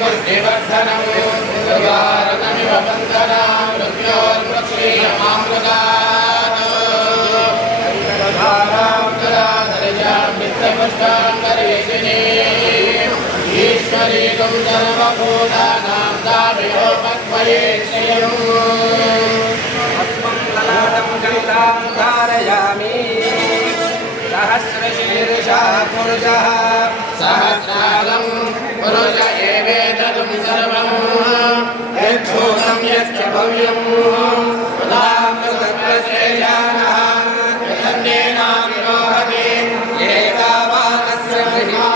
बुद्धिवर्धनं दुर्वारतमिव बन्धनां मृत्योर्मुक्षीयमामृतात् धारां तदाधरिजां नित्यपुष्टां करेशिनीम् ईश्वरीकं सर्वभूतानां दामियोपक्वये श्रियम् अस्मं ललाटं गलितां धारयामि सहस्रशीर्षः पुरुषः सहस्रालं पुरुष एवेदं सर्वं यद्भूतं यच्च भव्यं पुनामृतश्रेयानः यदन्येनाविरोहति एतावानस्य महिमा